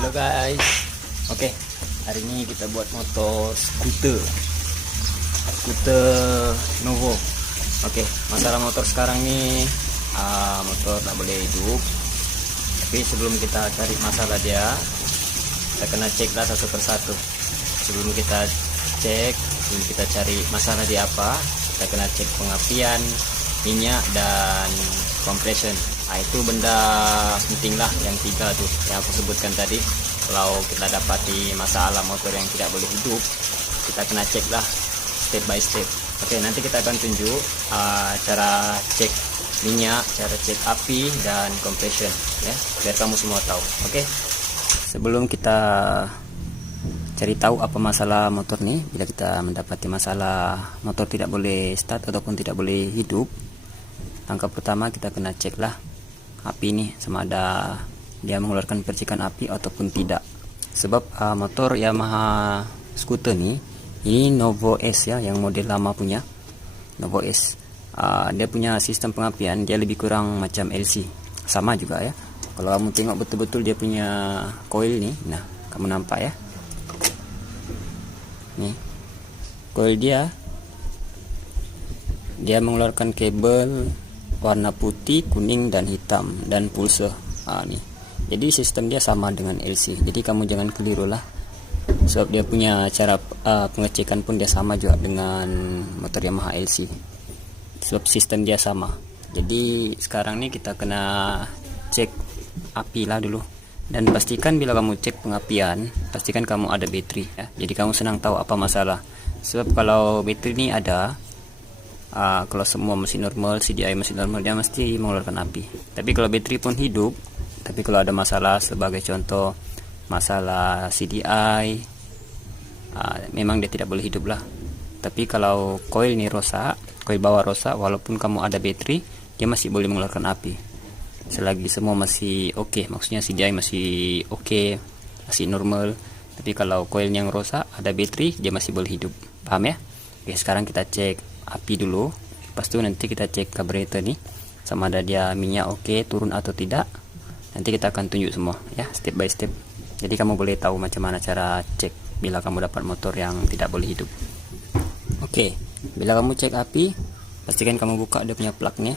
Halo guys. Oke, hari ini kita buat motor skuter Novo. Oke, masalah motor sekarang nih, motor tak boleh hidup. Tapi sebelum kita cari masalah dia, kita kena cek lah satu persatu. Sebelum kita cari masalah dia apa, kita kena cek pengapian, minyak, dan compression. Itu benda penting lah, yang tiga tuh yang aku sebutkan tadi. Kalau kita dapati masalah motor yang tidak boleh hidup, kita kena cek lah step by step. Oke, nanti kita akan tunjuk cara cek minyak, cara cek api, dan compression ya, biar kamu semua tahu. Oke, sebelum kita cari tahu apa masalah motor nih, bila kita mendapati masalah motor tidak boleh start ataupun tidak boleh hidup, langkah pertama kita kena cek lah api nih, sama ada dia mengeluarkan percikan api ataupun tidak. Sebab motor Yamaha skuter nih, ini Novo S ya, yang model lama punya Novo S. Dia punya sistem pengapian, dia lebih kurang macam LC, sama juga ya. Kalau kamu tengok betul-betul dia punya coil nih, nah kamu nampak ya, nih coil dia mengeluarkan kabel warna putih, kuning, dan hitam, dan pulsa. Nih, jadi sistem dia sama dengan LC. Jadi kamu jangan keliru lah, sebab dia punya cara pengecekan pun dia sama juga dengan motor Yamaha LC, sebab sistem dia sama. Jadi sekarang nih kita kena cek api lah dulu, dan pastikan bila kamu cek pengapian, pastikan kamu ada baterai ya. Jadi kamu senang tahu apa masalah, sebab kalau baterai ini ada, kalau semua mesin normal, CDI mesin normal, dia mesti mengeluarkan api. Tapi kalau baterai pun hidup, tapi kalau ada masalah, sebagai contoh masalah CDI, memang dia tidak boleh hidup lah. Tapi kalau coil ini rusak, coil bawah rusak, walaupun kamu ada baterai, dia masih boleh mengeluarkan api selagi semua masih oke. Maksudnya CDI masih oke, masih normal. Tapi kalau coil yang rusak, ada baterai, dia masih boleh hidup. Paham ya? Oke, sekarang kita cek api dulu, lepas itu nanti kita cek karburetor nih, sama ada dia minyak oke, turun atau tidak. Nanti kita akan tunjuk semua ya, step by step. Jadi kamu boleh tahu macam mana cara cek bila kamu dapat motor yang tidak boleh hidup. Oke, bila kamu cek api, pastikan kamu buka dia punya plugnya.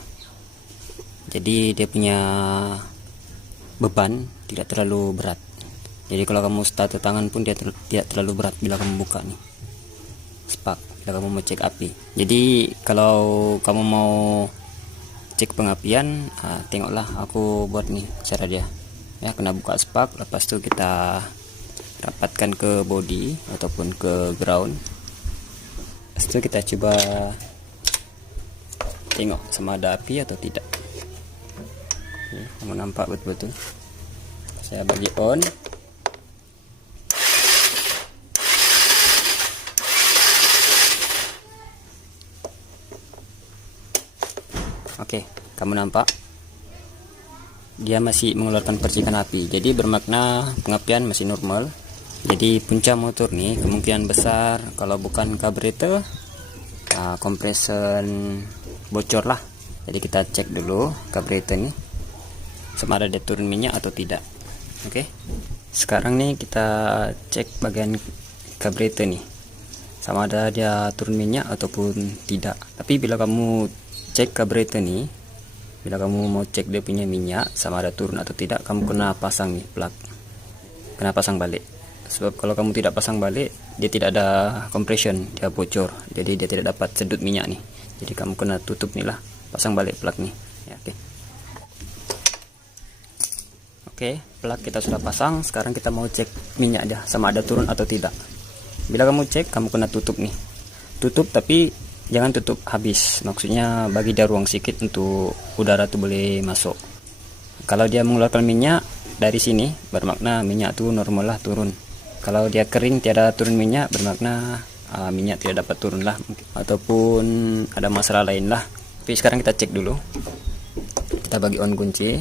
Jadi dia punya beban tidak terlalu berat. Jadi kalau kamu start tangan pun dia tidak terlalu berat bila kamu buka nih spark, bila kamu mau cek api. Jadi kalau kamu mau cek pengapian, tengoklah aku buat nih cara dia ya. Kena buka spark, lepas itu kita rapatkan ke body ataupun ke ground. Lepas itu kita coba tengok sama ada api atau tidak. Kamu nampak betul-betul. Saya bagi on. Oke, kamu nampak dia masih mengeluarkan percikan api, jadi bermakna pengapian masih normal. Jadi punca motor nih kemungkinan besar kalau bukan karburetor, compression bocor lah. Jadi kita cek dulu karburetor nih, sama ada dia turun minyak atau tidak. Oke, sekarang nih kita cek bagian karburetor nih, sama ada dia turun minyak ataupun tidak. Tapi bila kamu cek karburetor nih, bila kamu mau cek dia punya minyak sama ada turun atau tidak, kamu kena pasang nih plug, kena pasang balik. Sebab kalau kamu tidak pasang balik, dia tidak ada compression, dia bocor, jadi dia tidak dapat sedut minyak nih. Jadi kamu kena tutup nih lah, pasang balik plug nih ya. Oke, plug kita sudah pasang. Sekarang kita mau cek minyak dia sama ada turun atau tidak. Bila kamu cek, kamu kena tutup nih, tutup, tapi jangan tutup habis, maksudnya bagi dia ruang sedikit untuk udara tuh boleh masuk. Kalau dia mengeluarkan minyak dari sini, bermakna minyak tuh normal lah, turun. Kalau dia kering tiada turun minyak, bermakna minyak tidak dapat turun lah, ataupun ada masalah lain lah. Tapi sekarang kita cek dulu. Kita bagi on kunci.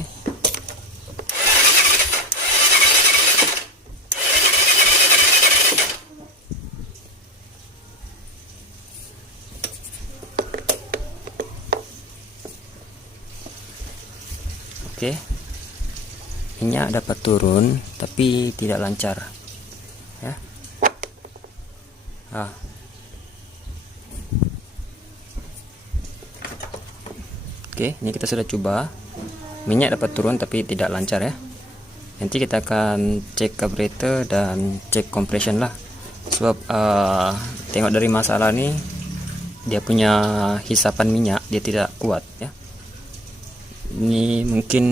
Oke, minyak dapat turun tapi tidak lancar ya. Oke, ini kita sudah coba, minyak dapat turun tapi tidak lancar ya. Nanti kita akan cek carburetor dan cek compression lah, sebab tengok dari masalah nih, dia punya hisapan minyak dia tidak kuat ya. Ini mungkin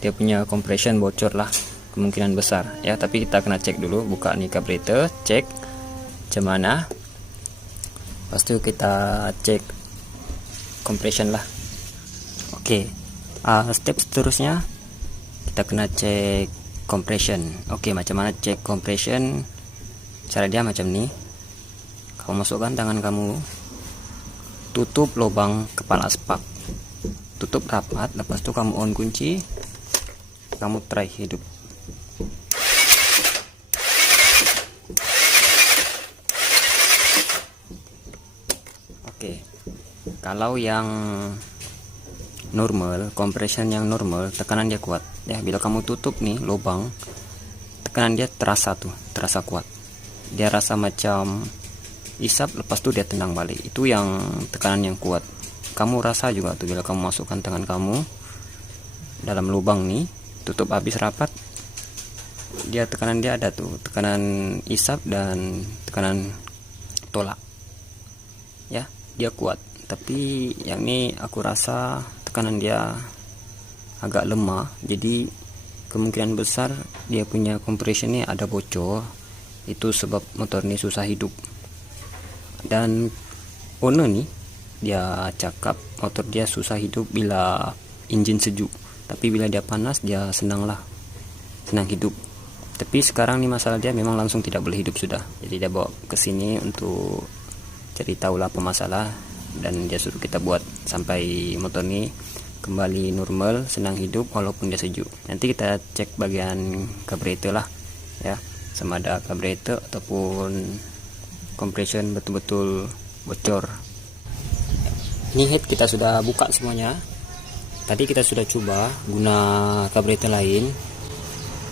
dia punya compression bocor lah, kemungkinan besar ya. Tapi kita kena cek dulu, buka nih carburetor, cek macam mana, lepas itu kita cek compression lah. Oke, step seterusnya kita kena cek compression. Oke, macam mana cek compression? Cara dia macam ini. Kamu masukkan tangan kamu, tutup lubang kepala spark, tutup rapat, lepas itu kamu on kunci, kamu try hidup. Oke, kalau yang normal, compression yang normal, tekanan dia kuat ya. Bila kamu tutup nih lubang, tekanan dia terasa kuat, dia rasa macam isap, lepas itu dia tendang balik. Itu yang tekanan yang kuat. Kamu rasa juga tuh bila kamu masukkan tangan kamu dalam lubang nih, tutup habis rapat, dia tekanan dia ada tuh, tekanan isap dan tekanan tolak ya, dia kuat. Tapi yang ini aku rasa tekanan dia agak lemah, jadi kemungkinan besar dia punya compression ini ada bocor. Itu sebab motor ini susah hidup. Dan owner nih dia cakap motor dia susah hidup bila engine sejuk, tapi bila dia panas dia senang hidup. Tapi sekarang nih masalah dia memang langsung tidak boleh hidup sudah. Jadi dia bawa ke sini untuk cari tahu lah apa masalah, dan dia suruh kita buat sampai motor ini kembali normal, senang hidup walaupun dia sejuk. Nanti kita cek bagian carburetor lah ya, sama ada carburetor ataupun compression betul-betul bocor. Ini head kita sudah buka semuanya. Tadi kita sudah coba guna carburetor lain.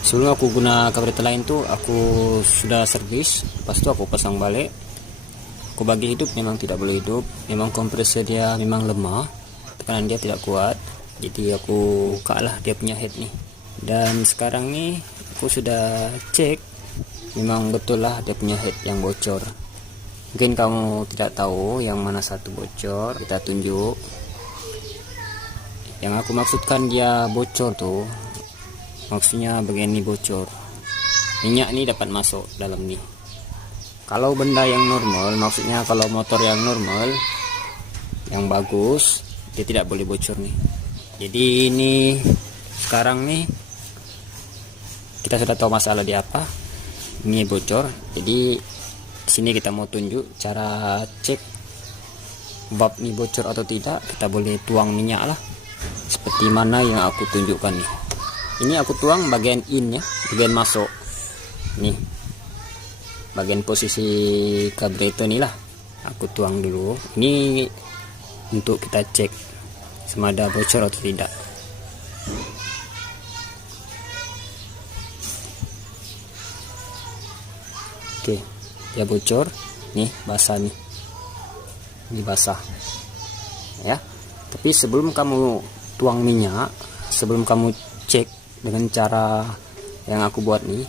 Sebelum aku guna carburetor lain tuh aku sudah servis, lepas itu aku pasang balik. Aku bagi hidup, memang tidak boleh hidup. Memang kompresor dia memang lemah, tekanan dia tidak kuat. Jadi aku buka lah dia punya head nih. Dan sekarang nih aku sudah cek, memang betul lah dia punya head yang bocor. Mungkin kamu tidak tahu yang mana satu bocor, kita tunjuk. Yang aku maksudkan dia bocor tuh, maksudnya bagian ini bocor, minyak ini dapat masuk dalam nih. Kalau benda yang normal, maksudnya kalau motor yang normal, yang bagus, dia tidak boleh bocor nih. Jadi ini sekarang nih kita sudah tahu masalah di apa. Ini bocor. Jadi sini kita mau tunjuk cara cek valve ini bocor atau tidak. Kita boleh tuang minyak lah, seperti mana yang aku tunjukkan nih. Ini aku tuang bagian in ya, bagian masuk nih, bagian posisi carburetor nih lah, aku tuang dulu. Ini untuk kita cek sama ada bocor atau tidak. Oke, dia bocor nih, basah nih, ini basah ya. Tapi sebelum kamu tuang minyak, sebelum kamu cek dengan cara yang aku buat nih,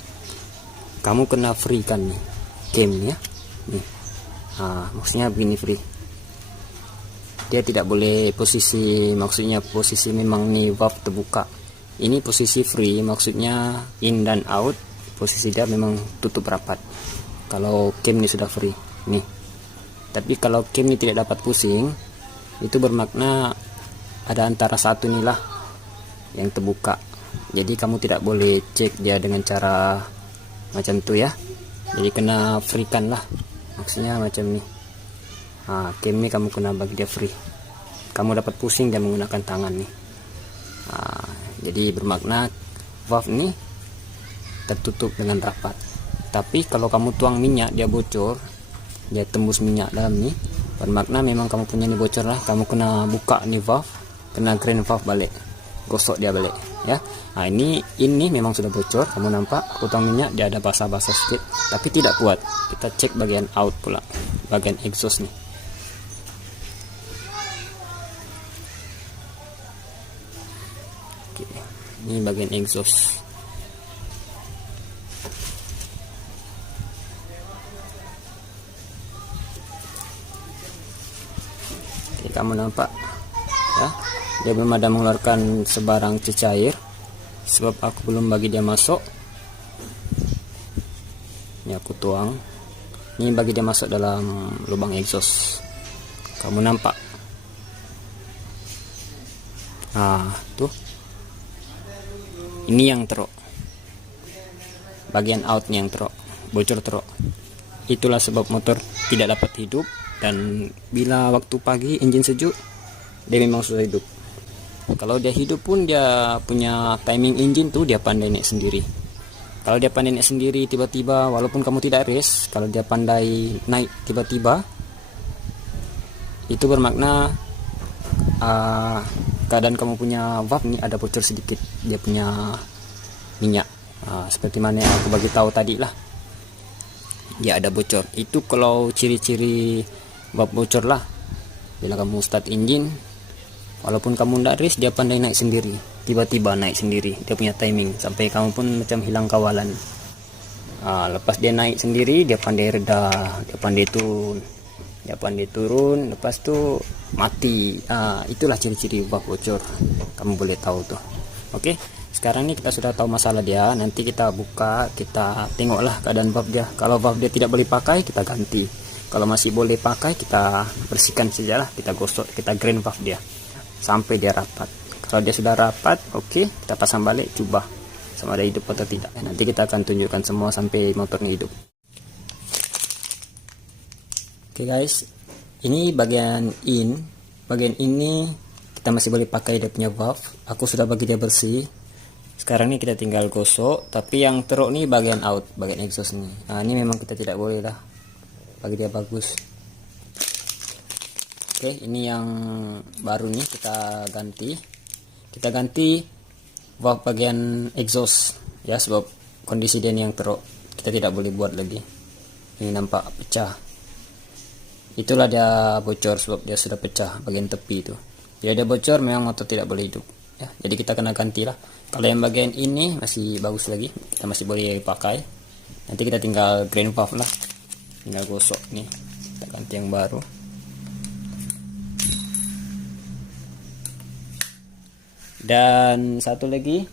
kamu kena free kan nih cam ya nih. Maksudnya begini, free, dia tidak boleh posisi, maksudnya posisi memang nih valve terbuka. Ini posisi free, maksudnya in dan out, posisi dia memang tutup rapat kalau cam ini sudah free nih. Tapi kalau cam ini tidak dapat pusing, itu bermakna ada antara satu nih lah yang terbuka. Jadi kamu tidak boleh cek dia dengan cara macam tuh ya. Jadi kena free kan lah, maksudnya macam nih. Cam ini kamu kena bagi dia free, kamu dapat pusing dan menggunakan tangan nih. Jadi bermakna valve ini tertutup dengan rapat. Tapi kalau kamu tuang minyak dia bocor, dia tembus minyak dalam nih, bermakna memang kamu punya ini bocor lah. Kamu kena buka nih valve, kena drain valve balik. gosok dia balik ya. Nah ini memang sudah bocor, kamu nampak aku tuang minyak dia ada basah-basah sedikit tapi tidak kuat. Kita cek bagian out pula, bagian exhaust nih. Oke, ini bagian exhaust. Oke, kamu nampak ya, dia belum ada mengeluarkan sebarang cecair sebab aku belum bagi dia masuk. Ini aku tuang, ini bagi dia masuk dalam lubang exhaust, kamu nampak. Nah tuh, ini yang teruk, bagian outnya yang teruk, bocor teruk. Itulah sebab motor tidak dapat hidup. Dan bila waktu pagi engine sejuk, dia memang sudah hidup. Kalau dia hidup pun dia punya timing engine tuh, dia pandai naik sendiri. Kalau dia pandai naik sendiri tiba-tiba, walaupun kamu tidak race, kalau dia pandai naik tiba-tiba, itu bermakna keadaan kamu punya valve nih ada bocor sedikit, dia punya minyak. Seperti mana yang aku bagi tahu tadi lah, dia ada bocor. Itu kalau ciri-ciri valve bocor lah. Bila kamu start engine, walaupun kamu tidak race, dia pandai naik sendiri, tiba-tiba naik sendiri, dia punya timing sampai kamu pun macam hilang kawalan. Lepas dia naik sendiri, dia pandai reda, dia pandai turun, lepas tu mati. Itulah ciri-ciri valve bocor, kamu boleh tahu tuh. Oke, sekarang ini kita sudah tahu masalah dia. Nanti kita buka, kita tengoklah keadaan valve dia. Kalau valve dia tidak boleh pakai, kita ganti. Kalau masih boleh pakai, kita bersihkan sajalah, kita gosok, kita grind valve dia sampai dia rapat. Kalau dia sudah rapat, oke, kita pasang balik, coba sama ada hidup atau tidak. Nanti kita akan tunjukkan semua sampai motornya hidup. Oke guys, ini bagian ini kita masih boleh pakai dia punya valve. Aku sudah bagi dia bersih. Sekarang ini kita tinggal gosok, tapi yang teruk nih bagian out, bagian exhaust nih. Ini memang kita tidak boleh lah, bagi dia bagus. Oke, ini yang baru nih kita ganti valve bagian exhaust ya, sebab kondisi dia yang teruk, kita tidak boleh buat lagi. Ini nampak pecah, itulah dia bocor sebab dia sudah pecah bagian tepi itu. Bila dia bocor memang motor tidak boleh hidup ya, jadi kita kena gantilah. Kalau yang bagian ini masih bagus lagi, kita masih boleh pakai. Nanti kita tinggal grind valve lah, tinggal gosok nih, kita ganti yang baru. Dan satu lagi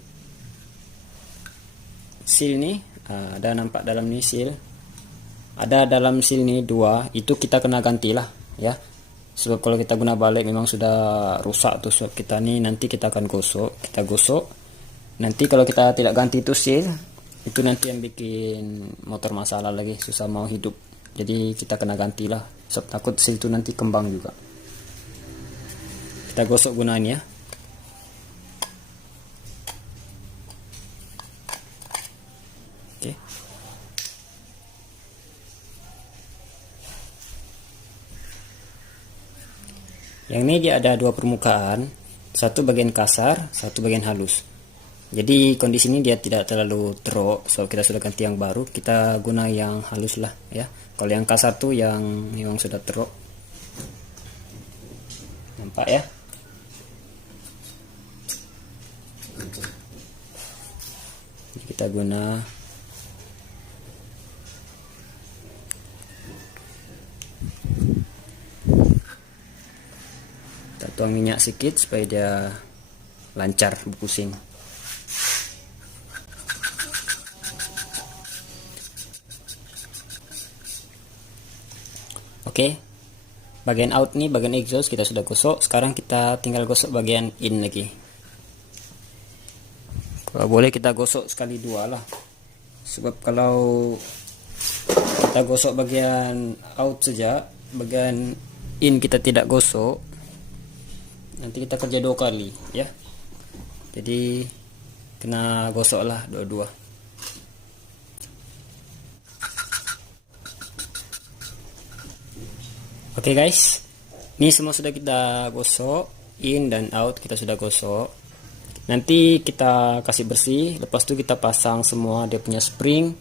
seal nih, ada nampak dalam nih seal, ada dalam seal nih dua, itu kita kena gantilah ya, sebab kalau kita guna balik memang sudah rusak tuh. Sebab kita nih nanti kita akan gosok, kita gosok. Nanti kalau kita tidak ganti itu seal, itu nanti yang bikin motor masalah lagi, susah mau hidup. Jadi kita kena gantilah, sebab takut seal itu nanti kembang juga. Kita gosok gunanya. Oke. Yang ini dia ada dua permukaan, satu bagian kasar, satu bagian halus. Jadi kondisi ini dia tidak terlalu teruk, so kita sudah ganti yang baru, kita guna yang halus lah ya. Kalau yang kasar tuh yang memang sudah teruk, nampak ya. Jadi kita guna tuang minyak sedikit supaya dia lancar berpusing. Oke, bagian out nih, bagian exhaust kita sudah gosok. Sekarang kita tinggal gosok bagian in lagi. Kalau boleh kita gosok sekali dua lah, sebab kalau kita gosok bagian out saja, bagian in kita tidak gosok, nanti kita kerja dua kali ya. Jadi kena gosok lah dua-dua. Oke guys, ini semua sudah kita gosok, in dan out kita sudah gosok. Nanti kita kasih bersih, lepas itu kita pasang semua dia punya spring.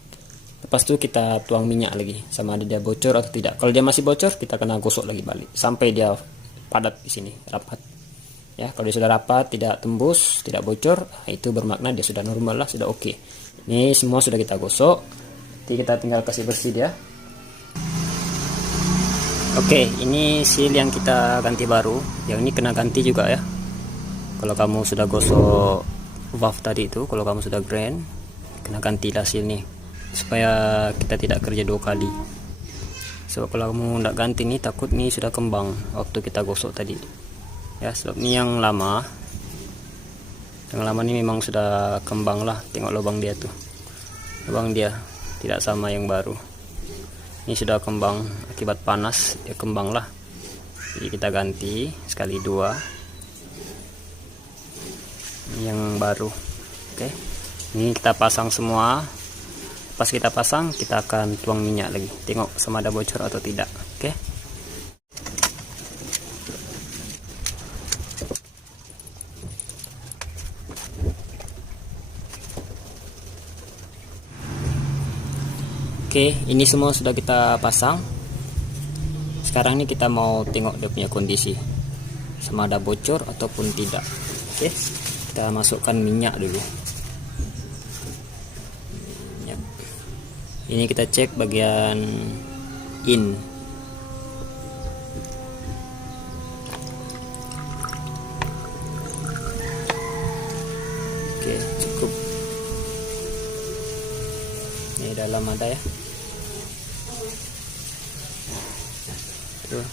Lepas itu kita tuang minyak lagi, sama dia bocor atau tidak. Kalau dia masih bocor, kita kena gosok lagi balik sampai dia padat di sini, rapat. Ya, kalau dia sudah rapat, tidak tembus, tidak bocor, itu bermakna dia sudah normal lah, sudah oke. Ini semua sudah kita gosok. Nanti kita tinggal kasih bersih dia. Oke, ini seal yang kita ganti baru. Yang ini kena ganti juga ya. Kalau kamu sudah gosok valve tadi itu, kalau kamu sudah grind, kena gantilah seal nih, supaya kita tidak kerja 2 kali. So kalau kamu tidak ganti nih, takut nih sudah kembang waktu kita gosok tadi. Ya, sebab ini yang lama ini memang sudah kembang lah. Tengok lubang dia tuh, lubang dia tidak sama yang baru. Ini sudah kembang akibat panas, dia kembang lah. Jadi kita ganti sekali 2. Ini yang baru. Oke, ini kita pasang semua. Pas kita pasang, kita akan tuang minyak lagi, tengok sama ada bocor atau tidak. Oke. Oke, ini semua sudah kita pasang. Sekarang ini kita mau tengok dia punya kondisi, sama ada bocor ataupun tidak. Oke, kita masukkan minyak dulu. Ini kita cek bagian in. Oke, cukup. Ini dalam ada ya. Tuh.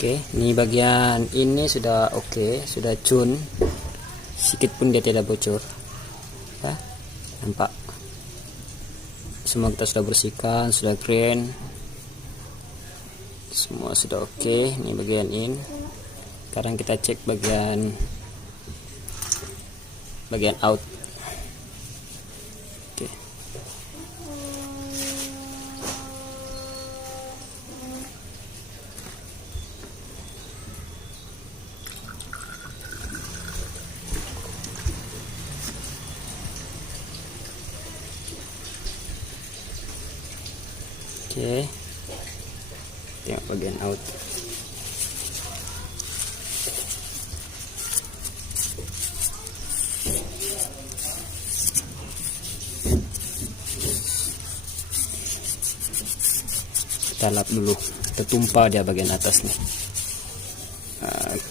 Oke, ini bagian ini sudah oke, sudah cun, sedikit pun dia tidak bocor. Ya, nampak. Semua kita sudah bersihkan, sudah grind, semua sudah oke. Ini bagian in. Sekarang kita cek bagian out. Oke. Oke, tengok bagian out. Kita lap dulu, tertumpah dia bagian atas nih.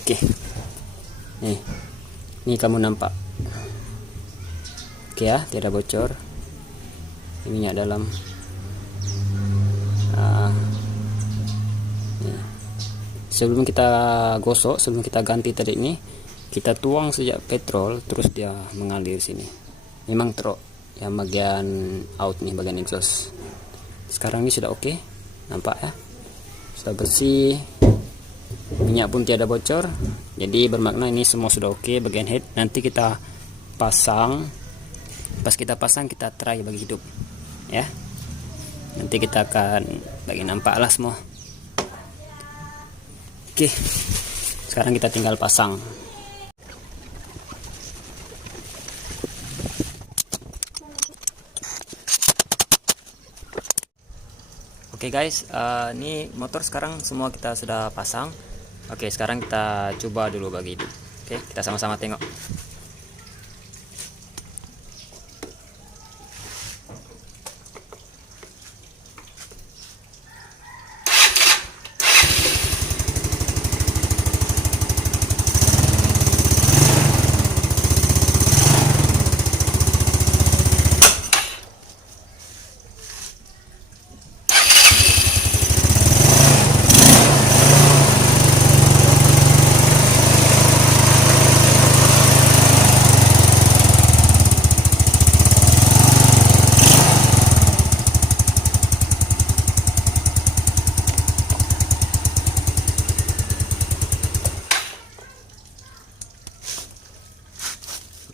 Oke, nih kamu nampak. Oke ya, tidak bocor. Ini minyak dalam. Sebelum kita gosok, sebelum kita ganti tadi ini, kita tuang sejak petrol, terus dia mengalir sini. Memang truk yang bagian out nih, bagian exhaust. Sekarang ini sudah oke, nampak ya, sudah bersih, minyak pun tiada bocor. Jadi bermakna ini semua sudah oke. Bagian head nanti kita pasang. Pas kita pasang, kita try bagi hidup ya. Nanti kita akan bagi nampak lah semua. Oke, sekarang kita tinggal pasang. Oke guys, ini motor sekarang semua kita sudah pasang. Oke, sekarang kita coba dulu bagi hidup. Oke, kita sama-sama tengok.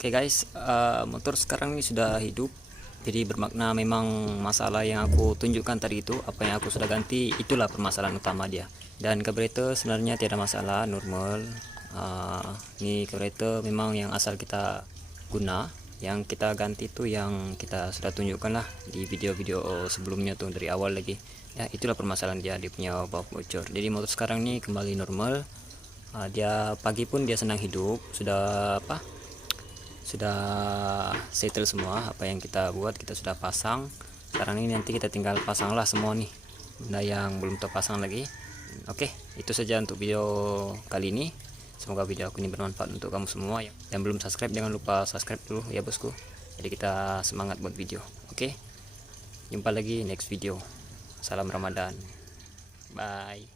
Oke guys, motor sekarang ini sudah hidup. Jadi bermakna memang masalah yang aku tunjukkan tadi itu, apa yang aku sudah ganti, itulah permasalahan utama dia. Dan carburetor sebenarnya tidak masalah, normal. Ini carburetor memang yang asal kita guna, yang kita ganti itu yang kita sudah tunjukkan lah di video-video sebelumnya tuh, dari awal lagi. Ya itulah permasalahan dia, dia punya valve bocor. Jadi motor sekarang ini kembali normal. Dia pagi pun dia senang hidup, sudah settle semua apa yang kita buat, kita sudah pasang. Sekarang ini nanti kita tinggal pasanglah semua nih benda yang belum terpasang lagi. Oke, itu saja untuk video kali ini. Semoga video aku ini bermanfaat untuk kamu semua. Yang belum subscribe jangan lupa subscribe dulu ya bosku, jadi kita semangat buat video. Oke, jumpa lagi next video. Salam Ramadan, bye.